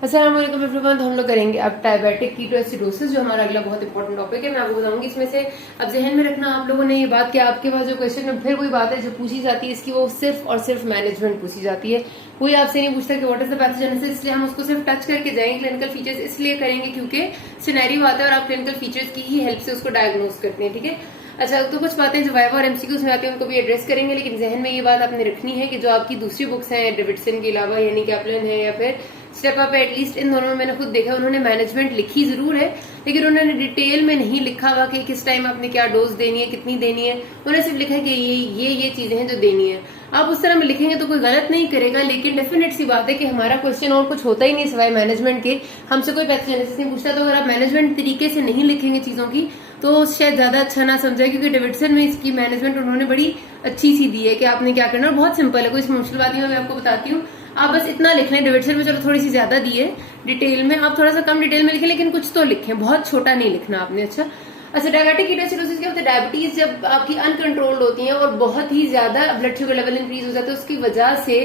अस्सलाम वालेकुम एवरीवन। तो हम लोग करेंगे अब डायबिटिक कीटोएसिडोसिस, जो हमारा अगला बहुत इंपॉर्टेंट टॉपिक है। मैं आपको बताऊंगी इसमें से। अब जहन में रखना आप लोगों ने ये बात कि आपके पास जो क्वेश्चन में फिर कोई बात है जो पूछी जाती है इसकी, वो सिर्फ और सिर्फ मैनेजमेंट पूछी जाती है। कोई आपसे नहीं पूछता कि व्हाट इज द पैथोजेनेसिस, इसलिए हम उसको सिर्फ टच करके जाएंगे। क्लिनिकल फीचर्स इसलिए करेंगे क्योंकि सिनेरियो आता है और आप क्लिनिकल फीचर्स की ही हेल्प से उसको डायग्नोज करते हैं। ठीक है, अच्छा, तो कुछ बातें जो वाइवा और एमसीक्यूज में आती हैं उनको भी एड्रेस करेंगे, लेकिन जहन में ये बात आपने रखनी है कि जो आपकी दूसरी बुक्स हैं डेविडसन के अलावा, यानी कैप्लन है या फिर स्टेप अप, एटलीस्ट इन दोनों में मैंने खुद देखा उन्होंने मैनेजमेंट लिखी जरूर है, लेकिन उन्होंने डिटेल में नहीं लिखा हुआ कि किस टाइम आपने क्या डोज देनी है, कितनी देनी है। उन्होंने सिर्फ लिखा है कि ये चीजें हैं जो देनी है। आप उस तरह में लिखेंगे तो कोई गलत नहीं करेगा, लेकिन डेफिनेट सी बात है कि हमारा क्वेश्चन और कुछ होता ही नहीं सिवाय मैनेजमेंट के। हमसे कोई पैथोजेनेसिस नहीं पूछता, तो अगर आप मैनेजमेंट तरीके से नहीं लिखेंगे चीजों की तो शायद ज्यादा अच्छा ना समझे, क्योंकि डेविडसन में इसकी मैनेजमेंट उन्होंने बड़ी अच्छी सी दी है कि आपने क्या करना, और बहुत सिंपल है, कोई मुश्किल बात नहीं है। मैं आपको बताती हूँ, आप बस इतना लिख लें। डेविडसन में चलो थोड़ी सी ज्यादा दी है डिटेल में, आप थोड़ा सा कम डिटेल में लिखें, लेकिन कुछ तो लिखें, बहुत छोटा नहीं लिखना आपने। अच्छा, डायबिटिक कीटोएसिडोसिस क्या होता है? डायबिटीज जब आपकी अनकंट्रोल्ड होती है और बहुत ही ज्यादा ब्लड शुगर लेवल इंक्रीज हो जाता है, उसकी वजह से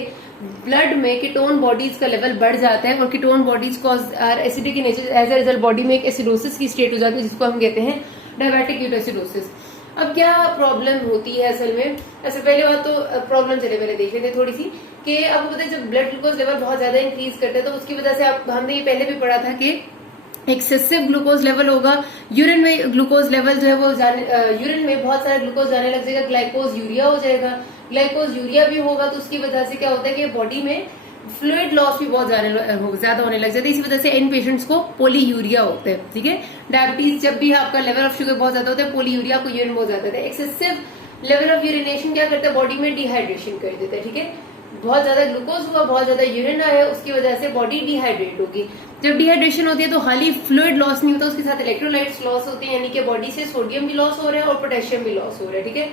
ब्लड में कीटोन बॉडीज का लेवल बढ़ जाता है, और ketone bodies cause are acidic in nature. As a result body में एक एसिडोसिस की स्टेट हो जाती है, जिसको हम कहते हैं डायबिटिक कीटोएसिडोसिस। अब क्या प्रॉब्लम होती है असल में? ऐसे पहले बात तो प्रॉब्लम चले पहले देख लेते थोड़ी सी, कि आपको पता है जब ब्लड ग्लूकोज लेवल बहुत ज्यादा इंक्रीज करते हैं तो उसकी वजह से हमने ये पहले भी पढ़ा था कि एक्सेसिव ग्लूकोज लेवल होगा, यूरिन में ग्लूकोज लेवल जो है वो यूरिन में बहुत सारा ग्लूकोज जाने लग जाएगा, ग्लाइकोज यूरिया हो जाएगा। ग्लाइकोज यूरिया भी होगा तो उसकी वजह से क्या होता है कि बॉडी में फ्लूइड लॉस भी बहुत ज्यादा होने लग जाता है। इसी वजह से इन पेशेंट्स को पोलीयूरिया होता है। ठीक है, डायबिटीज जब भी आपका लेवल ऑफ शुगर बहुत ज्यादा होता है, पोलीयूरिया को यूरिन बहुत ज्यादा होता है। एक्सेसिव लेवल ऑफ यूरिनेशन क्या करता है? बॉडी में डिहाइड्रेशन कर देता है। ठीक है, बहुत ज्यादा ग्लूकोज हुआ, बहुत ज्यादा यूरिन आया, उसकी वजह से बॉडी डिहाइड्रेट होगी। जब डिहाइड्रेशन होती है तो खाली फ्लूइड लॉस नहीं होता, उसके साथ इलेक्ट्रोलाइट्स लॉस होते हैं, यानी कि बॉडी से सोडियम भी लॉस हो रहा है और पोटेशियम भी लॉस हो रहा है। ठीक है,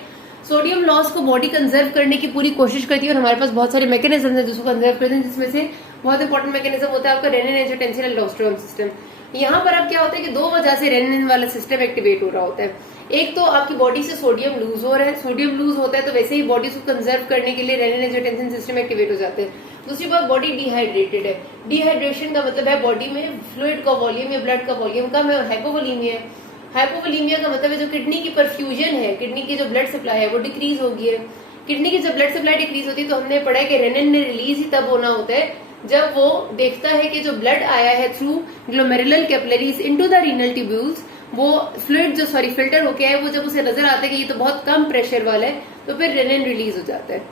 सोडियम लॉस को बॉडी कंजर्व करने की पूरी कोशिश करती है, और हमारे पास बहुत सारे मैकेनिज्म है जिसको कंजर्व करते हैं, जिसमें से बहुत इंपॉर्टेंट मैकेनिज्म होता है आपका रेनिन एंजियोटेंसिन एल्डोस्टेरोन सिस्टम। यहाँ पर अब क्या होता है कि दो वजह से रेनिन वाला सिस्टम एक्टिवेट हो रहा होता है। एक तो आपकी बॉडी से सोडियम लूज हो रहा है, सोडियम लूज होता है तो वैसे ही बॉडी को कंजर्व करने के लिए रेनिन एंजियोटेंसिन सिस्टम एक्टिवेट हो जाते हैं। दूसरी बात, बॉडी डिहाइड्रेटेड है। डिहाइड्रेशन का मतलब है बॉडी में फ्लूइड का वॉल्यूम या ब्लड का वॉल्यूम कम है, और हाइपोवोलीमिया है। हाइपोवोलीमिया का मतलब है जो किडनी की परफ्यूजन है, किडनी की जो ब्लड सप्लाई है वो डिक्रीज हो गई है। किडनी की जब ब्लड सप्लाई डिक्रीज होती है तो हमने पढ़ा है कि रेनिन ने रिलीज ही तब होना होता है जब वो देखता है कि जो ब्लड आया है through glomerular capillaries into the renal tubules, वो फ्लूइड जो फिल्टर होके आए, वो जब उसे नजर आता है कि ये तो बहुत कम प्रेशर वाला है, तो फिर रेनिन रिलीज हो जाता है।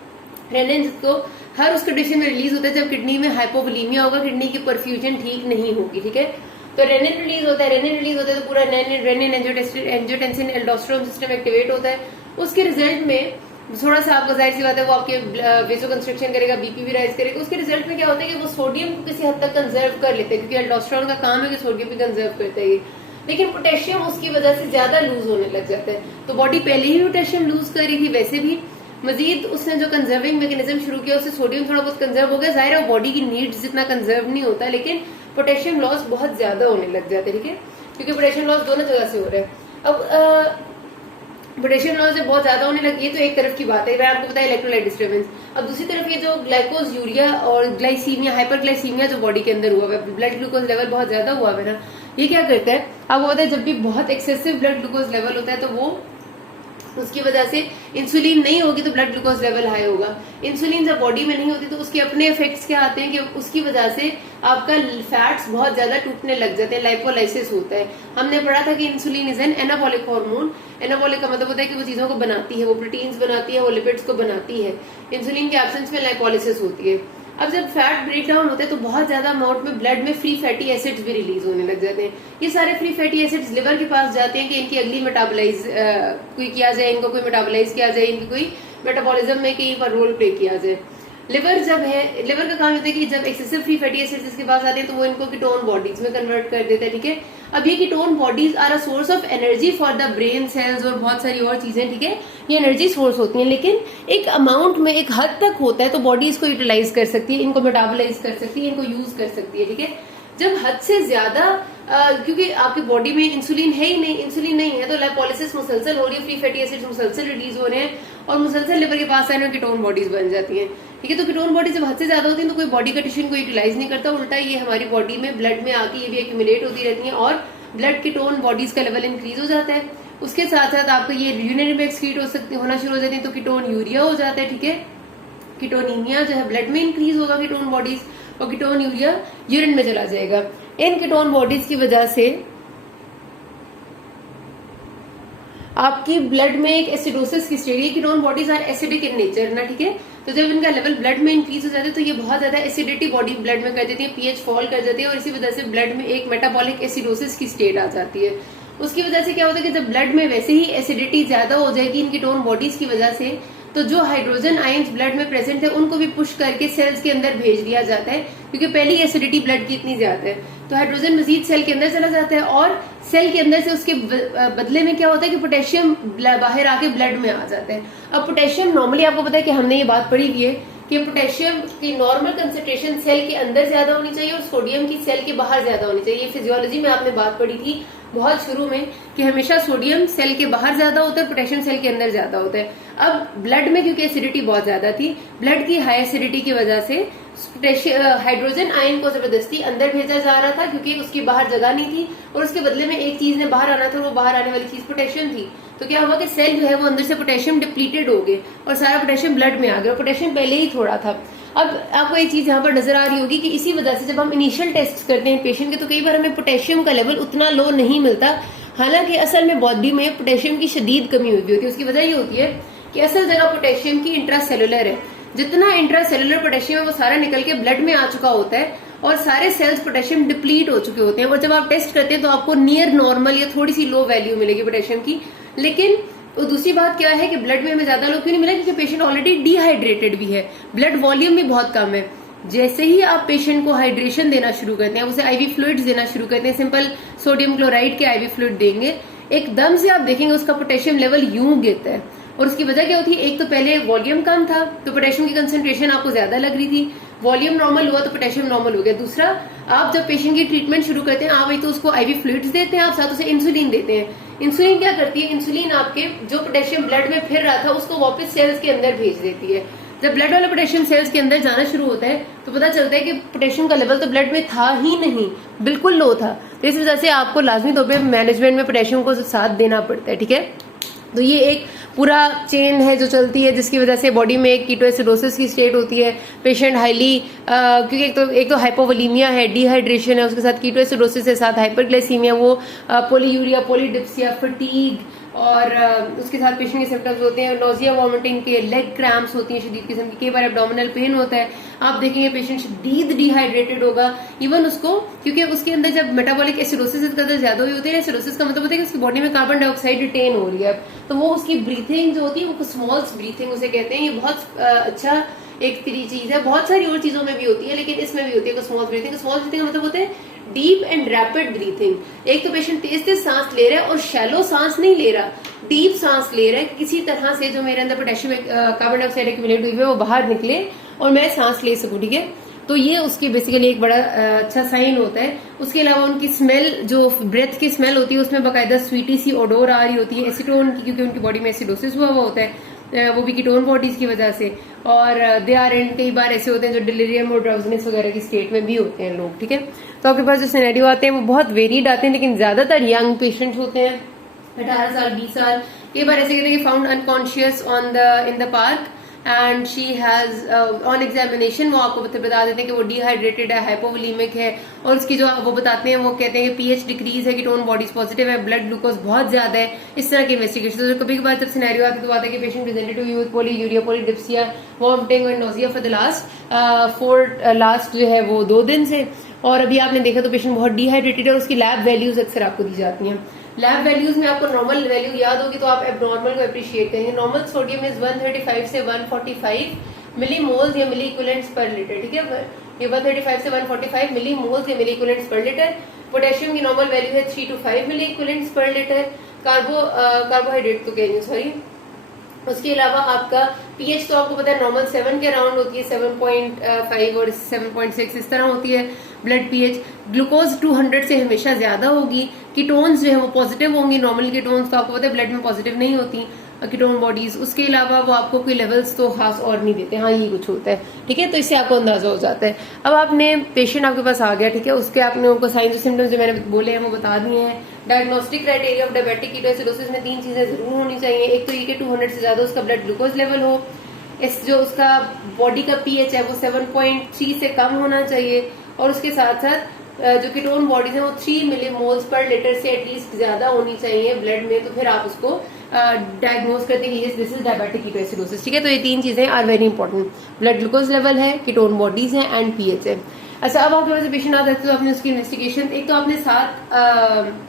रेनिन जिसको हर उस कंडीशन में रिलीज होता है जब किडनी में हाइपोवोलीमिया होगा, किडनी की परफ्यूजन ठीक नहीं होगी। ठीक है, तो रेनिन रिलीज होता है। रेनिन रिलीज होता है तो पूरा renin angiotensin aldosterone system activate होता है। उसके रिजल्ट में थोड़ा सा आपको जाहिर सी बात है वो आपके वेसो कंस्ट्रक्शन करेगा, बीपी भी राइज करेगा। उसके रिजल्ट में क्या होता है कि वो सोडियम को किसी हद तक कंजर्व कर लेते हैं, क्योंकि एल्डोस्टेरोन का काम है कि सोडियम भी कंजर्व करता है, लेकिन पोटेशियम उसकी वजह से ज्यादा लूज होने लग जाता है। तो बॉडी पहले ही पोटेशियम लूज कर रही थी, वैसे भी मजीद उसने जो कंजर्विंग मैकेनिज्म शुरू किया उससे सोडियम थोड़ा बहुत कंजर्व हो गया। जाहिर है बॉडी की नीड्स जितना कंजर्व नहीं होता, लेकिन पोटेशियम लॉस बहुत ज्यादा होने लग जाता है। ठीक है, क्योंकि पोटेशियम लॉस दोनों जगह से हो रहा है। अब पोटेशियम लॉस जब बहुत ज्यादा होने लगी है तो एक तरफ की बात है, मैं आपको बताया इलेक्ट्रोलाइट डिस्टर्बेंस। अब दूसरी तरफ ये जो ग्लाइकोज यूरिया और ग्लाइसीमिया, हाइपरग्लाइसीमिया जो बॉडी के अंदर हुआ है, ब्लड ग्लूकोज लेवल बहुत ज्यादा हुआ है ना, ये क्या करता है आपको पता है? जब भी बहुत एक्सेसिव ब्लड ग्लूकोज लेवल होता है तो वो उसकी वजह से इंसुलिन नहीं होगी तो ब्लड ग्लूकोज लेवल हाई होगा। इंसुलिन जब बॉडी में नहीं होती तो उसके अपने इफेक्ट्स क्या आते हैं कि उसकी वजह से आपका फैट्स बहुत ज्यादा टूटने लग जाते हैं, लाइपोलाइसिस होता है। हमने पढ़ा था कि insulin is an anabolic hormone. Anabolic का मतलब होता है कि वो चीजों को बनाती है, वो प्रोटीन्स बनाती है, वो लिपिड्स को बनाती है। इंसुलिन के एब्सेंस में लाइपोलाइसिस होती है। अब जब फैट ब्रेक डाउन होता है तो बहुत ज्यादा अमाउंट में ब्लड में फ्री फैटी एसिड्स भी रिलीज होने लग जाते हैं। ये सारे फ्री फैटी एसिड्स लिवर के पास जाते हैं कि इनकी अगली मेटाबोलाइज कोई किया जाए, इनको कोई मेटाबोलाइज किया जाए, इनकी कोई मेटाबॉलिज्म में कहीं पर रोल प्ले किया जाए। लिवर जब है, लिवर का काम होता है कि जब एक्सेसिव फ्री फैटी एसिड्स इसके पास आते हैं तो वो इनको कीटोन बॉडीज में कन्वर्ट कर देते हैं। ठीक है, अब ये ketone bodies are a source of energy for the brain cells और बहुत सारी और चीजें। ठीक है, ये एनर्जी सोर्स होती हैं, लेकिन एक अमाउंट में एक हद तक होता है तो बॉडी इसको यूटिलाइज कर सकती है, इनको मेटाबोलाइज कर सकती है, इनको यूज कर सकती है। ठीक है, जब हद से ज्यादा क्योंकि आपकी बॉडी में इंसुलिन है ही नहीं, इंसुलिन नहीं है तो लाइपोलाइसिस मुसलसल हो रही है, फ्री फैटी एसिड्स मुसलसल रिलीज हो रहे हैं, और मुसलसल लिवर के पास आने में कीटोन बॉडीज बन जाती हैं। ठीक है, तो कीटोन बॉडी जब हद से ज्यादा होती है तो कोई बॉडी का टिश्यू को यूटिलाइज नहीं करता, उल्टा ये हमारी बॉडी में ब्लड में आके ये भी एक्यूमुलेट होती रहती है और ब्लड कीटोन बॉडीज का लेवल इंक्रीज हो जाता है। उसके साथ साथ आपको ये यूरिनरी में एक्सक्रीट होना शुरू हो जाती है, तो कीटोन यूरिया हो जाता है। ठीक है, कीटोनीमिया जो है ब्लड में इंक्रीज होगा कीटोन बॉडीज, और कीटोन यूरिया यूरिन में चला जाएगा। इन कीटोन बॉडीज की वजह से आपकी ब्लड में एक एसिडोसिस की स्टेज, ये ketone bodies are acidic in nature ना। ठीक है, तो जब इनका लेवल ब्लड में इंक्रीज हो जाता है तो ये बहुत ज्यादा एसिडिटी बॉडी ब्लड में कर देती है, पीएच फॉल कर जाती है, और इसी वजह से ब्लड में एक मेटाबॉलिक एसिडोसिस की स्टेट आ जाती है। उसकी वजह से क्या होता है कि जब ब्लड में वैसे ही एसिडिटी ज्यादा हो जाएगी इन कीटोन बॉडीज की वजह से, तो जो हाइड्रोजन आयंस ब्लड में प्रेजेंट है उनको भी पुश करके सेल्स के अंदर भेज दिया जाता है, क्योंकि पहली एसिडिटी ब्लड की इतनी ज्यादा है, तो हाइड्रोजन मजीद सेल के अंदर चला जाता है, और सेल के अंदर से उसके बदले में क्या होता है कि पोटेशियम बाहर आके ब्लड में आ जाता है। अब पोटेशियम नॉर्मली आपको पता है कि हमने ये बात पढ़ी हुई है कि पोटेशियम की नॉर्मल कंसेंट्रेशन सेल के अंदर ज्यादा होनी चाहिए और सोडियम की सेल के बाहर ज्यादा होनी चाहिए। फिजियोलॉजी में आपने बात पढ़ी थी बहुत शुरू में कि हमेशा सोडियम सेल के बाहर ज्यादा होता है, पोटेशियम सेल के अंदर ज्यादा होता है। अब ब्लड में क्योंकि एसिडिटी बहुत ज्यादा थी, ब्लड की हाई एसिडिटी की वजह से हाइड्रोजन आयन को जबरदस्ती अंदर भेजा जा रहा था, क्योंकि उसकी बाहर जगह नहीं थी, और उसके बदले में एक चीज ने बाहर आना था, वो बाहर आने वाली चीज पोटेशियम थी। तो क्या हुआ कि सेल जो है वो अंदर से पोटेशियम डिप्लीटेड हो गए और सारा पोटेशियम ब्लड में आ गया, पोटेशियम पहले ही थोड़ा था। अब आपको एक चीज यहाँ पर नजर आ रही होगी कि इसी वजह से जब हम इनिशियल टेस्ट करते हैं पेशेंट के, तो कई बार हमें पोटेशियम का लेवल उतना लो नहीं मिलता, हालांकि असल में बॉडी में पोटेशियम की शदीद कमी हुई होती है। उसकी वजह ये होती है कि असल जगह पोटेशियम की इंट्रासेलुलर है, जितना इंट्रासेलुलर पोटेशियम है वो सारा निकल के ब्लड में आ चुका होता है और सारे सेल्स पोटेशियम डिप्लीट हो चुके होते हैं, और जब आप टेस्ट करते हैं तो आपको नियर नॉर्मल या थोड़ी सी लो वैल्यू मिलेगी पोटेशियम की। लेकिन तो दूसरी बात क्या है कि ब्लड में हमें ज्यादा लो क्यों नहीं मिला, क्योंकि पेशेंट ऑलरेडी डिहाइड्रेटेड भी है, ब्लड वॉल्यूम भी बहुत कम है। जैसे ही आप पेशेंट को हाइड्रेशन देना शुरू करते हैं, उसे आईवी फ्लूइड्स देना शुरू करते हैं, सिंपल सोडियम क्लोराइड के आईवी फ्लूइड देंगे, एकदम से आप देखेंगे उसका पोटेशियम लेवल यूं गिरता है। और उसकी वजह क्या होती है, एक तो पहले वॉल्यूम कम था तो पोटेशियम की कंसेंट्रेशन आपको ज्यादा लग रही थी, वॉल्यूम नॉर्मल हुआ तो पोटेशियम नॉर्मल हो गया। दूसरा, आप जब पेशेंट की ट्रीटमेंट शुरू करते हैं, आप एक तो उसको आईवी फ्लूइड्स देते हैं, आप साथ उसे इंसुलिन देते हैं। इंसुलिन क्या करती है, इंसुलिन आपके जो पोटेशियम ब्लड में फिर रहा था उसको वापस सेल्स के अंदर भेज देती है। जब ब्लड वाला पोटेशियम सेल्स के अंदर जाना शुरू होता है तो पता चलता है कि पोटेशियम का लेवल तो ब्लड में था ही नहीं, बिल्कुल लो था। तो इस वजह से आपको लाजमी तौर पर मैनेजमेंट में पोटेशियम को साथ देना पड़ता है। ठीक है, तो ये एक पूरा चेन है जो चलती है, जिसकी वजह से बॉडी में एक कीटोएसिडोसिस की स्टेट होती है। पेशेंट हाईली क्योंकि एक तो हाइपोवोलीमिया है, डिहाइड्रेशन है, उसके साथ कीटोएसिडोसिस है, साथ हाइपरग्लाइसीमिया, वो पॉलीयूरिया, पॉलीडिप्सिया, फटीग, और उसके साथ पेशेंट के सिम्टम्स होते हैं नोजिया, वॉमिटिंग के, लेग क्रैम्प्स होती है शदीद किस्म की, कई बार एब्डोमिनल पेन होता है। आप देखेंगे पेशेंट शदीद डिहाइड्रेटेड होगा, इवन उसको क्योंकि उसके अंदर जब मेटाबॉलिक एसिडोसिस इसका ज्यादा हुई होती है, एसिडोसिस का मतलब होता है कि उसकी बॉडी में कार्बन डाइऑक्साइड रिटेन हो रही है, तो वो उसकी ब्रीथिंग जो होती है वो स्मॉल ब्रीथिंग उसे कहते हैं। ये बहुत अच्छा एक चीज है, बहुत सारी और चीजों में भी होती है लेकिन इसमें भी होती है स्मॉल ब्रीथिंग। स्मॉल ब्रीथिंग का मतलब होता है डीप एंड रैपिड ब्रीथिंग। एक तो पेशेंट तेज तेज सांस ले रहा है और शैलो सांस नहीं ले रहा, डीप सांस ले रहा है, किसी तरह से जो मेरे अंदर पोटेशियम कार्बन डाइऑक्साइड एक्यूमुलेट हुई है वो बाहर निकले और मैं सांस ले सकूं। ठीक है, तो ये उसकी बेसिकली एक बड़ा अच्छा साइन होता है। उसके अलावा उनकी स्मेल, जो ब्रेथ की स्मेल होती है उसमें बाकायदा स्वीटी सी ओडोर आ रही होती है एसीटोन की, क्योंकि उनकी बॉडी में एसिडोसिस हुआ होता है, वो भी कीटोन बॉडीज की वजह से। और दे आर एंड कई बार ऐसे होते हैं जो डिलीरियम और ड्राउजीनेस वगैरह की स्टेट में भी होते हैं लोग। ठीक है, तो आपके पास जो सिनेरियो आते हैं वो बहुत वेरिड आते हैं, लेकिन ज्यादातर यंग पेशेंट्स होते हैं, 18 साल 20 साल। कई बार ऐसे कहते हैं कि found unconscious in the park and she has on examination, वो आपको बता देते हैं कि वो डिहाइड्रेटेड है, हाइपोवोलीमिक है, और उसकी जो वो बताते हैं वो कहते हैं कि पीएच डिक्रीज है, कीटोन बॉडीज पॉजिटिव है, ब्लड ग्लूकोज बहुत ज्यादा है, इस तरह की इन्वेस्टिगेशन। तो कभी कभार जब सिनेरियो आता है तो आता है कि patient presented to you with polyuria, polydipsia, vomiting and nausea for the last जो है वो 2 दिन से, और अभी आपने देखा तो पेशेंट बहुत डिहाइड्रेटेड है। उसकी लैब वैल्यूज अक्सर आपको दी जाती हैं। लैब वैल्यूज में आपको नॉर्मल वैल्यू याद होगी तो आप एबनॉर्मल को अप्रिशिएट करेंगे। नॉर्मल सोडियम इज 135 से 145 मिलीमोल्स या मिली इक्विवेलेंट्स पर लीटर। ठीक है, ये 135 से 145 मिलीमोल्स या मिली इक्विवेलेंट्स पर लीटर। पोटेशियम की नॉर्मल वैल्यू है 3 to 5 मिली इक्विवेलेंट्स पर लीटर। कार्बोहाइड्रेट तो कह रही हूँ, सॉरी। उसके अलावा आपका पीएच तो आपको पता है नॉर्मल 7 के अराउंड होती है, 7.5 और 7.6 इस तरह होती है ब्लड पीएच। ग्लूकोज 200 से हमेशा ज्यादा होगी। कीटोन्स जो है वो पॉजिटिव होंगी, नॉर्मल कीटोन्स तो आपको पता है ब्लड में पॉजिटिव नहीं होती। कीटोन बॉडीज, उसके अलावा वो आपको कोई लेवल्स तो खास और नहीं देते, हाँ यही कुछ होता है, ठीक है। तो इससे आपको अंदाजा हो जाता है। अब आपने पेशेंट आपके पास आ गया, ठीक है, उसके आपने उनको साइंस और सिम्टम्स जो मैंने बोले हैं वो बता दिए हैं। Diagnostic criteria of diabetic ketoacidosis में 3 चीजें जरूर होनी चाहिए। एक तो ये कि 200 से ज्यादा उसका ब्लड ग्लूकोज लेवल हो, इस जो उसका बॉडी का पीएच है वो 7.3 से कम होना चाहिए, और उसके साथ साथ जो कीटोन बॉडीज है वो 3 मिलीमोल्स पर लीटर से एटलीस्ट ज्यादा होनी चाहिए ब्लड में, तो फिर आप उसको डायग्नोज करते हैं दिस इज डायबिटिक कीटोएसिडोसिस, ठीक है। तो ये 3 चीजें are very important, blood glucose level है, कीटोन बॉडीज है एंड पीएच है। अच्छा, अब आपके पास पेशेंट आ जाते तो आपने उसकी इन्वेस्टिगेशन, एक तो आपने साथ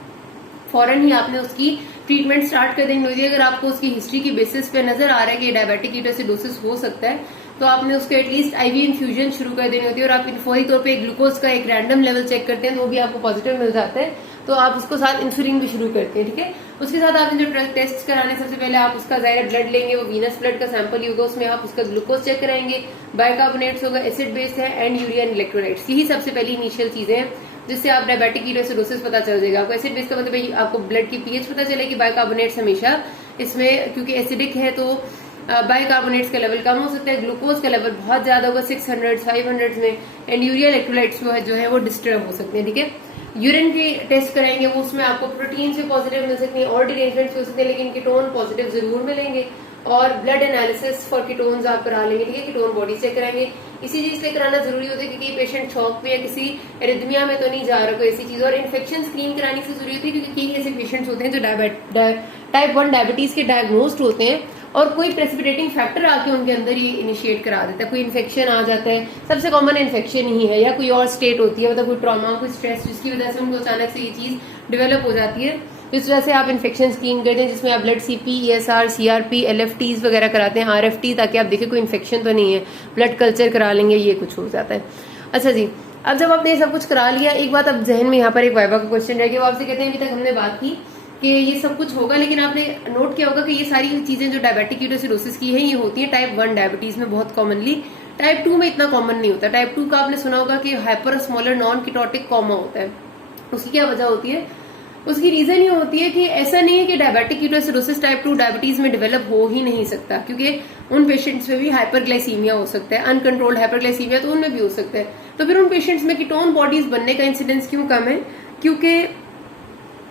फौरन ही आपने उसकी ट्रीटमेंट स्टार्ट कर देनी होती है। अगर आपको उसकी हिस्ट्री की बेसिस पे नजर आ रहा है कि डायबिटिक कीटोएसिडोसिस हो सकता है, तो आपने उसको एटलीस्ट आईवी इन्फ्यूजन शुरू कर देनी होती है, और आप फौरी तौर पे ग्लूकोज का एक रैंडम लेवल चेक करते हैं तो वो भी आपको पॉजिटिव मिल जाता है, तो आप उसको साथ इंसुलिन भी शुरू करते हैं, ठीक है। उसके साथ आपने जो ड्रग टेस्ट कराने, सबसे पहले आप उसका जाहिर ब्लड लेंगे, वो वीनस ब्लड का सैंपल होगा, उसमें आप उसका ग्लूकोज चेक कराएंगे, बाइकार्बोनेट्स होगा, एसिड बेस्ड है, एंड यूरिया एंड इलेक्ट्रोलाइट्स, यही सबसे पहली इनिशियल चीजें हैं जिससे आप डायबिटिक कीटोएसिडोसिस पता चल जाएगा आपको। एसिड बेस का मतलब आपको ब्लड की पीएच पता चलेगी, बाइकार्बोनेट्स हमेशा इसमें क्योंकि एसिडिक है तो बाइकार्बोनेट्स का लेवल कम हो सकता है, ग्लूकोज का लेवल बहुत ज्यादा होगा 600 500 में, एंड यूरिया इलेक्ट्रोलाइट्स जो है वो डिस्टर्ब हो सकते हैं, ठीक है। यूरिन के टेस्ट कराएंगे, वो उसमें आपको प्रोटीन से पॉजिटिव मिल सकती है और डिरेंजमेंट्स हो सकते हैं, लेकिन कीटोन पॉजिटिव जरूर मिलेंगे। और ब्लड एनालिसिस फॉर कीटोन्स आप करा लेंगे, ठीक है, कीटोन बॉडी चेक कराएंगे। इसी चीज से कराना जरूरी होता है क्योंकि पेशेंट शॉक में या किसी एरिथमिया में तो नहीं जा रहा कोई ऐसी चीज, और इन्फेक्शन स्क्रीन कराने की जरूरी होती है क्योंकि कई ऐसे पेशेंट्स होते हैं जो टाइप 1 डायबिटीज के डायग्नोस्ड होते हैं और कोई प्रेसिपिटेटिंग फैक्टर आके उनके अंदर ये इनिशिएट करा देता है, कोई इन्फेक्शन आ जाता है, सबसे कॉमन इन्फेक्शन ही है, या कोई और स्टेट होती है, मतलब कोई ट्रॉमा, कोई स्ट्रेस, जिसकी वजह से उनको अचानक से ये चीज डेवलप हो जाती है। इस वजह से आप इन्फेक्शन स्क्रीन करते हैं जिसमें आप ब्लड सीपी, ईएसआर, सीआरपी, एलएफटीज वगैरह कराते हैं, आरएफटी, ताकि आप देखें कोई इन्फेक्शन तो नहीं है, ब्लड कल्चर करा लेंगे, ये कुछ हो जाता है। अच्छा जी, अब जब आपने ये सब कुछ करा लिया, एक बात अब जहन में यहाँ पर एक वाइवा का क्वेश्चन रह गया, वो आपसे कहते हैं अभी तक हमने बात की कि ये सब कुछ होगा, लेकिन आपने नोट किया होगा कि ये सारी चीजें जो डायबिटिक कीटोएसिडोसिस की है ये होती है टाइप 1 डायबिटीज में बहुत कॉमनली, टाइप 2 में इतना कॉमन नहीं होता। टाइप 2 का आपने सुना होगा कि hyper smaller non ketotic comma होता है। उसकी क्या वजह होती है? उसकी रीजन ये होती है कि ऐसा नहीं है कि डायबिटिक कीटोएसिडोसिस टाइप 2 डायबिटीज में डेवलप हो ही नहीं सकता, क्योंकि उन पेशेंट्स में भी हाइपरग्लाइसीमिया हो सकता है, अनकंट्रोल्ड हाइपरग्लाइसीमिया तो उनमें भी हो सकता है। तो फिर उन पेशेंट्स में कीटोन बॉडीज बनने का इंसिडेंस क्यों कम है? क्योंकि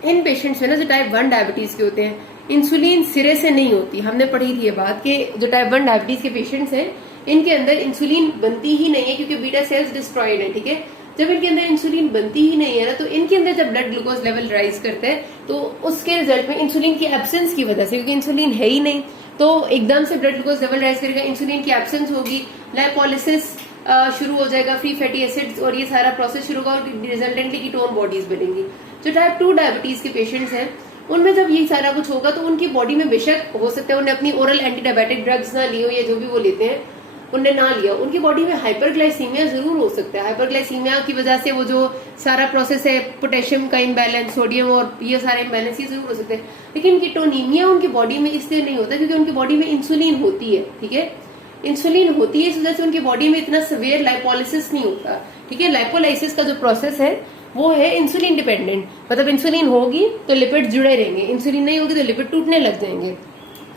इन पेशेंट्स में ना जो टाइप 1 डायबिटीज के होते हैं, इंसुलिन सिरे से नहीं होती। हमने पढ़ी थी ये बात कि जो टाइप 1 डायबिटीज के पेशेंट्स हैं इनके अंदर इंसुलिन बनती ही नहीं है, क्योंकि बीटा सेल्स डिस्ट्रॉयड है, ठीक है। जब इनके अंदर इंसुलिन बनती ही नहीं है ना, तो इनके अंदर जब ब्लड ग्लूकोज लेवल राइज करते हैं तो उसके रिजल्ट में इंसुलिन की एब्सेंस की वजह से, क्योंकि इंसुलिन है ही नहीं, तो एकदम से ब्लड ग्लूकोज लेवल राइज करेगा, इंसुलिन की एब्सेंस होगी, लाइपोलिसिस शुरू हो जाएगा, फ्री फैटी एसिड्स और ये सारा प्रोसेस शुरू होगा और रिजल्टेंटली कीटोन बॉडीज बनेंगी। जो टाइप 2 डायबिटीज के पेशेंट्स हैं उनमें जब ये सारा कुछ होगा तो उनकी बॉडी में बेशक हो सकता है उन्हें अपनी ओरल एंटी डायबिटिक ड्रग्स ना ली हो या जो भी वो लेते हैं उनने ना लिया, उनकी बॉडी में हाइपरग्लाइसीमिया जरूर हो सकता है। हाइपरग्लाइसीमिया की वजह से वो जो सारा प्रोसेस है, पोटेशियम का इम्बैलेंस, सोडियम और ये सारे इम्बैलेंस ये जरूर हो सकते हैं, लेकिन कीटोनीमिया उनकी बॉडी में इसलिए नहीं होता क्योंकि उनकी बॉडी में इंसुलिन होती है, ठीक है। इंसुलिन होती है, इस वजह से उनकी बॉडी में इतना सवेयर लाइपोलिसिस नहीं होता, ठीक है। लाइपोलाइसिस का जो प्रोसेस है वो है इंसुलिन डिपेंडेंट, मतलब इंसुलिन होगी तो लिपिड जुड़े रहेंगे, इंसुलिन नहीं होगी तो लिपिड टूटने लग जाएंगे।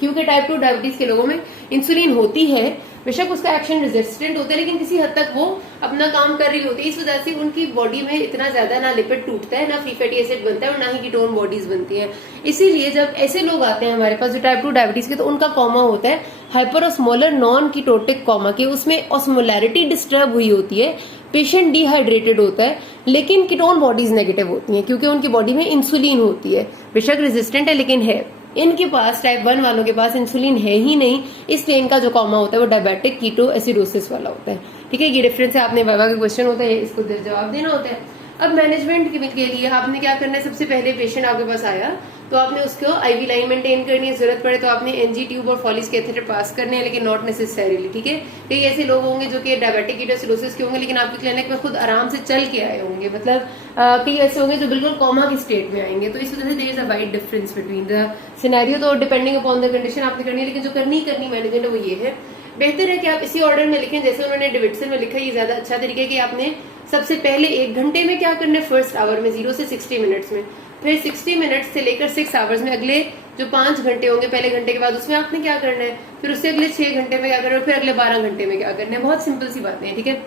क्योंकि टाइप 2 डायबिटीज के लोगों में इंसुलिन होती है, बेशक उसका एक्शन रेजिस्टेंट होता है, लेकिन किसी हद तक वो अपना काम कर रही होती है, इस वजह से उनकी बॉडी में इतना ज्यादा ना लिपिड टूटता है, ना फ्री फैटी एसिड बनता है और ना ही कीटोन बॉडीज बनती है। इसीलिए जब ऐसे लोग आते हैं हमारे पास जो टाइप 2 डायबिटीज के, तो उनका कॉमा होता है hyper osmolar non ketotic comma के, उसमें ऑस्मोलैरिटी डिस्टर्ब हुई होती है, पेशेंट डिहाइड्रेटेड होता है, लेकिन कीटोन बॉडीज नेगेटिव होती हैं क्योंकि उनकी बॉडी में इंसुलिन होती है, बेशक रेजिस्टेंट है लेकिन है। इनके पास टाइप 1 वालों के पास इंसुलिन है ही नहीं, इसलिए इनका जो कॉमा होता है वो डायबिटिक कीटोएसिडोसिस वाला होता है, ठीक है। ये डिफरेंस है, आपने वाइवा का क्वेश्चन होता है इसको जवाब देना होता है। अब मैनेजमेंट के लिए आपने क्या करना है, सबसे पहले पेशेंट आपके पास आया तो आपने उसको आईवी लाइन मेंटेन करनी है, जरूरत पड़े तो आपने एनजी ट्यूब और फॉलिस कैथेटर पास करने हैं, लेकिन नॉट नेसेसरीली, ठीक है। कई ऐसे लोग होंगे जो कि डायबिटिक कीटोएसिडोसिस के होंगे लेकिन आपकी क्लिनिक में खुद आराम से चल के आए होंगे, मतलब कई ऐसे होंगे जो बिल्कुल कॉमा की स्टेट में आएंगे, तो इस वजह से there is a wide difference between the scenario. तो डिपेंडिंग अपॉन द कंडीशन आपने करनी है, लेकिन जो करनी मैनेजमेंट वो ये है, बेहतर है कि आप इसी ऑर्डर में लिखें जैसे उन्होंने डेविडसन में लिखा, ये ज्यादा अच्छा तरीका है कि आपने सबसे पहले 1 घंटे में क्या करना है, फर्स्ट आवर में 0 से 60 मिनट्स में, फिर 60 मिनट्स से लेकर 6 आवर्स में अगले जो 5 घंटे होंगे पहले घंटे के बाद, उसमें आपने क्या करना है, फिर उससे अगले 6 घंटे में क्या करना है, फिर अगले 12 घंटे में क्या करना है। बहुत सिंपल सी बातें हैं, ठीक है।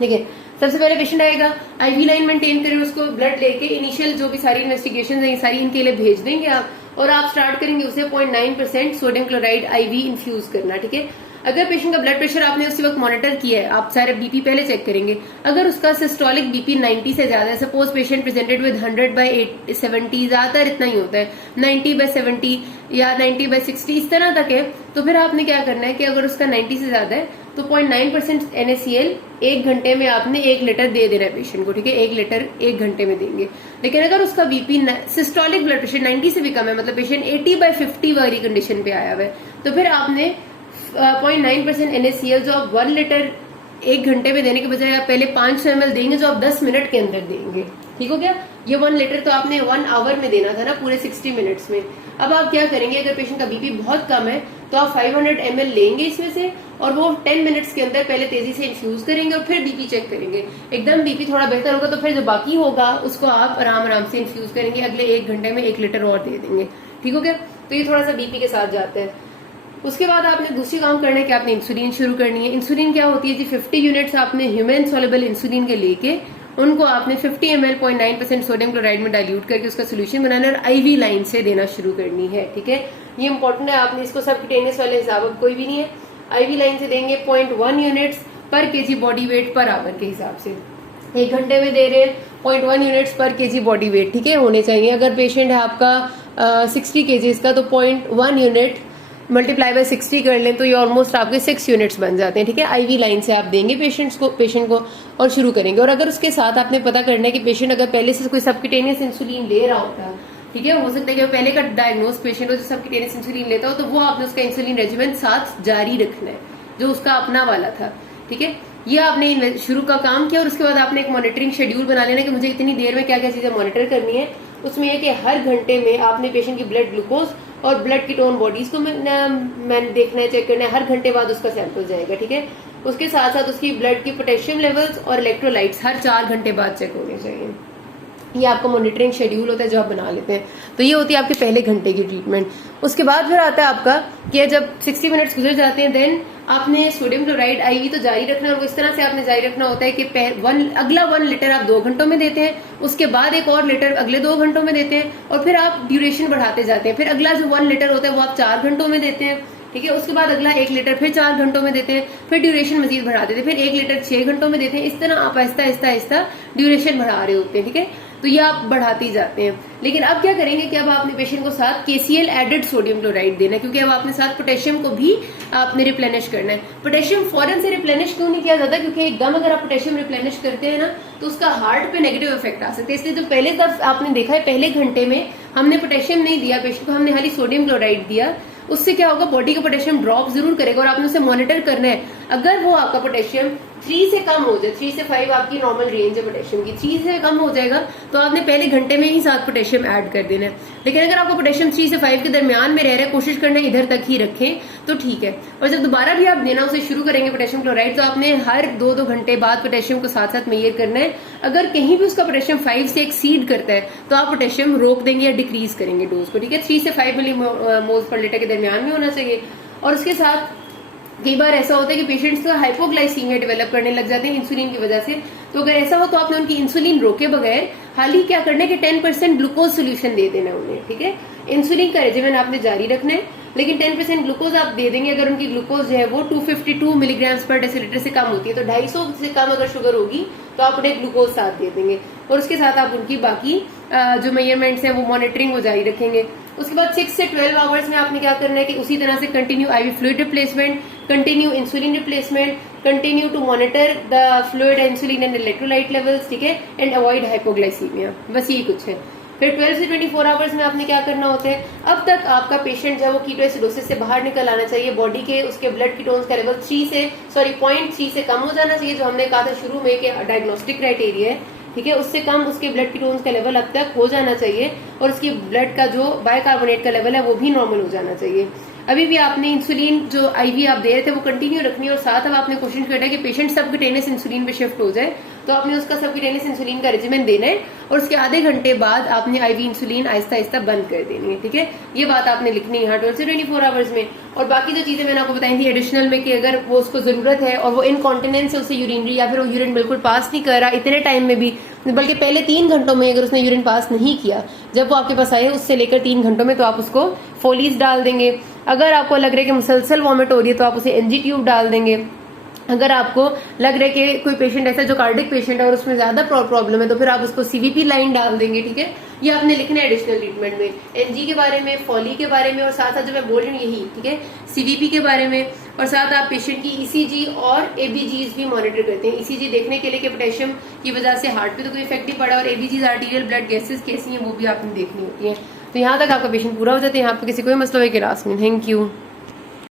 देखिए, सबसे पहले पेशेंट आएगा, आईवी लाइन मेंटेन करें, उसको ब्लड लेके इनिशियल जो भी सारी इन्वेस्टिगेशन है सारी इनके लिए भेज देंगे आप, और आप स्टार्ट करेंगे उसे 0.9% सोडियम क्लोराइड आईवी इन्फ्यूज करना, ठीक है। अगर पेशेंट का ब्लड प्रेशर आपने उसी वक्त मॉनिटर किया है, आप सारे बीपी पहले चेक करेंगे, अगर उसका सिस्टोलिक बीपी 90 से ज्यादा है, सपोज पेशेंट प्रेजेंटेड विद 100/70, ज्यादातर इतना ही होता है, 90/70 या 90/60 इस तरह तक है, तो फिर आपने क्या करना है कि अगर उसका 90 से ज्यादा है तो 0.9% NaCl 1 घंटे में आपने 1 लीटर दे देना है पेशेंट को, ठीक है। 1 लीटर 1 घंटे में देंगे। लेकिन अगर उसका बीपी सिस्टोलिक ब्लड प्रेशर 90 से भी कम है, मतलब पेशेंट 80/50 वाली कंडीशन पे आया हुआ है, तो फिर आपने 0.9% NaCl जो आप 1 लीटर 1 घंटे में देने के बजाय आप पहले 500 ml देंगे, जो आप 10 मिनट के अंदर देंगे, ठीक हो गया। ये 1 लीटर तो आपने 1 आवर में देना था ना, पूरे 60 मिनट्स में। अब आप क्या करेंगे, अगर पेशेंट का बीपी बहुत कम है तो आप 500 ml लेंगे इसमें से, और वो 10 मिनट्स के अंदर पहले तेजी से इन्फ्यूज करेंगे और फिर बीपी चेक करेंगे। एकदम बीपी थोड़ा बेहतर होगा तो फिर जो बाकी होगा उसको आप आराम आराम से इन्फ्यूज करेंगे, अगले 1 घंटे में 1 लीटर और दे देंगे, ठीक हो गया। तो ये थोड़ा सा बीपी के साथ जाता है। उसके बाद आपने दूसरी काम करना है कि आपने इंसुलिन शुरू करनी है। इंसुलिन क्या होती है जी, 50 यूनिट्स आपने ह्यूमन सॉल्युबल इंसुलिन के लेके उनको आपने 50 ml 0.9% सोडियम क्लोराइड में डाइल्यूट करके उसका सोल्यूशन बनाना है और आईवी लाइन से देना शुरू करनी है, ठीक है। ये इंपॉर्टेंट है, आपने इसको सबक्यूटेनियस वाले हिसाब अब कोई भी नहीं है, आईवी लाइन से देंगे 0.1 यूनिट्स पर KG body weight per hour के हिसाब से। 1 घंटे में दे रहे हैं 0.1 यूनिट्स पर केजी बॉडी वेट, ठीक है, होने चाहिए। अगर पेशेंट है आपका 60 केजीज का तो 0.1 यूनिट मल्टीप्लाई बाय 60 कर लें तो ये ऑलमोस्ट आपके 6 यूनिट्स बन जाते हैं, ठीक है। आईवी लाइन से आप देंगे पेशेंट को और शुरू करेंगे। और अगर उसके साथ आपने पता करना है कि पेशेंट अगर पहले से कोई सबक्यूटेनियस इंसुलिन ले रहा होता है, ठीक है, हो सकता है कि पहले का डायग्नोज पेशेंट हो जो सबक्यूटेनियस इंसुलिन लेता हो, तो वो आपने उसका इंसुलिन रेजिमेंट साथ जारी रखना है जो उसका अपना वाला था, ठीक है। ये आपने शुरू का काम किया और उसके बाद आपने एक मॉनिटरिंग शेड्यूल बना लेना कि मुझे इतनी देर में क्या क्या चीजें मॉनिटर करनी है। उसमें यह कि हर घंटे में आपने पेशेंट की ब्लड ग्लूकोज और ब्लड कीटोन बॉडीज को मैंने देखना है, चेक करना है, हर घंटे बाद उसका सैंपल जाएगा, ठीक है। उसके साथ साथ उसकी ब्लड की पोटेशियम लेवल्स और इलेक्ट्रोलाइट्स हर 4 घंटे बाद चेक होने चाहिए। ये आपका मॉनिटरिंग शेड्यूल होता है जो आप बना लेते हैं। तो ये होती है आपके पहले घंटे की ट्रीटमेंट। उसके बाद फिर आता है आपका कि जब 60 मिनट्स गुजर जाते हैं देन आपने सोडियम क्लोराइड आईवी तो जारी रखना है, और इस तरह से आपने जारी रखना होता है कि अगला 1 लीटर आप 2 घंटों में देते हैं, उसके बाद एक और लीटर अगले 2 घंटों में देते हैं, और फिर आप ड्यूरेशन बढ़ाते जाते हैं। फिर अगला जो 1 लीटर होता है वो आप 4 घंटों में देते हैं, ठीक है। उसके बाद अगला 1 लीटर फिर 4 घंटों में देते हैं, फिर ड्यूरेशन मजीद बढ़ा देते हैं, फिर 1 लीटर 6 घंटों में देते हैं। इस तरह आप आहिस्ता आहिस्ता आहिस्ता ड्यूरेशन बढ़ा रहे होते हैं, ठीक है। तो ये आप बढ़ाते ही जाते हैं। लेकिन अब क्या करेंगे कि अब आपने पेशेंट को साथ KCl एडेड सोडियम क्लोराइड देना है, क्योंकि अब आपने साथ पोटेशियम को भी आपने रिप्लेनिश करना है। पोटेशियम फौरन से रिप्लेनिश क्यों नहीं किया जाता, क्योंकि एकदम अगर आप पोटेशियम रिप्लेनिश करते हैं ना तो उसका हार्ट पे नेगेटिव इफेक्ट आ सकता है। इसलिए जो पहले तक आपने देखा है पहले घंटे में हमने पोटेशियम नहीं दिया पेशेंट को, हमने खाली सोडियम क्लोराइड दिया, उससे क्या होगा, बॉडी का पोटेशियम ड्रॉप जरूर करेगा और आपने उसे मॉनिटर करना है। अगर वो आपका पोटेशियम 3 से कम हो जाए, 3 से 5 आपकी नॉर्मल रेंज है पोटेशियम की, 3 से कम हो जाएगा तो आपने पहले घंटे में ही साथ पोटेशियम ऐड कर देना है। लेकिन अगर आपका पोटेशियम 3 से 5 के दरमियान में रह रहा है, कोशिश करना है इधर तक ही रखें तो ठीक है। और जब दोबारा भी आप देना उसे शुरू करेंगे पोटेशियम क्लोराइड, तो आपने हर 2-2 घंटे बाद पोटेशियम को साथ साथ मेजर करना है। अगर कहीं भी उसका पोटेशियम 5 से एक्सीड करता है तो आप पोटेशियम रोक देंगे या डिक्रीज करेंगे डोज को, ठीक है। 3 से 5 मिलीमोल्स पर लीटर के दरमियान में होना चाहिए। और उसके साथ कई बार ऐसा होता है कि पेशेंट्स का हाइपोग्लाइसीमिया डेवलप करने लग जाते हैं इंसुलिन की वजह से। तो अगर ऐसा हो तो आपने उनकी इंसुलिन रोके बगैर हाल ही क्या करना है कि 10% ग्लूकोज सोल्यूशन दे देना है उन्हें, ठीक है। इंसुलिन का रेजिमेंट आपने जारी रखना है, लेकिन 10% ग्लूकोज आप दे देंगे। अगर उनकी ग्लूकोज जो है वो 252 मिलीग्राम्स पर डेसीलीटर से कम होती है, तो 250 से कम अगर शुगर होगी तो आप उन्हें ग्लूकोज साथ दे देंगे। और उसके साथ आप उनकी बाकी जो मेजरमेंट्स हैं वो मॉनिटरिंग वो जारी रखेंगे। उसके बाद 6 से 12 आवर्स में आपने क्या करना है कि उसी तरह से continue IV fluid replacement, continue insulin replacement, continue to monitor the fluid insulin and electrolyte levels, ठीक है, एंड अवॉइड हाइपोग्लाइसीमिया। बस यही कुछ है। फिर 12 से 24 आवर्स में आपने क्या करना होता है, अब तक आपका पेशेंट जो है वो कीटोएसिडोसिस से बाहर निकल आना चाहिए। बॉडी के उसके ब्लड कीटोन्स का लेवल 0.3 से कम हो जाना चाहिए, जो हमने कहा था शुरू में कि डायग्नोस्टिक क्राइटेरिया है, ठीक है। उससे कम उसके ब्लड कीटोन्स का लेवल अब तक हो जाना चाहिए, और उसकी ब्लड का जो बाइकार्बोनेट का लेवल है वो भी नॉर्मल हो जाना चाहिए। अभी भी आपने इंसुलिन जो आईवी आप दे रहे थे वो कंटिन्यू रखनी है, और साथ अब आपने कोशिश करना है कि पेशेंट सबक्यूटेनियस इंसुलिन पे शिफ्ट हो जाए तो आपने उसका सबक्यूटेनियस इंसुलिन का रेजिमेंट देना है और उसके आधे घंटे बाद आपने आईवी इंसुलिन आहिस्ता आहिस्ता बंद कर देनी है, ठीक है। ये बात आपने लिखनी है 12 से 24 आवर्स में। और बाकी जो चीजें मैंने आपको बताई थी एडिशनल में कि अगर वो उसको जरूरत है और वो इनकॉन्टिनेंस है, उसे यूरिनरी या फिर वो यूरिन बिल्कुल पास नहीं कर रहा इतने टाइम में भी, बल्कि पहले 3 घंटों में अगर उसने यूरिन पास नहीं किया जब वो आपके पास आए उससे लेकर 3 घंटों में, तो आप उसको फोलीज डाल देंगे। अगर आपको लग रहा है कि मुसलसल वॉमिट हो रही है तो आप उसे एनजी ट्यूब डाल देंगे। अगर आपको लग रहा है कि कोई पेशेंट ऐसा जो कार्डिक पेशेंट है और उसमें ज्यादा प्रॉब्लम है तो फिर आप उसको सीवीपी लाइन डाल देंगे, ठीक है। ये आपने लिखना है एडिशनल ट्रीटमेंट में, एनजी के बारे में, फॉली के बारे में और साथ साथ जो मैं बोल रही हूँ यही, ठीक है, सीवीपी के बारे में। और साथ आप पेशेंट की ईसीजी और एबीजीज भी मॉनिटर करते हैं। ईसीजी देखने के लिए कि पोटेशियम की वजह से हार्ट पे तो कोई इफेक्ट नहीं पड़ा, और एबीजीज आर्टीरियल ब्लड गैसेस कैसी हैं वो भी आपने देखनी होती है। तो यहाँ तक आपका पेशेंट पूरा हो जाता है। यहाँ पे किसी कोई मसला हो कि लास्ट में। Thank you.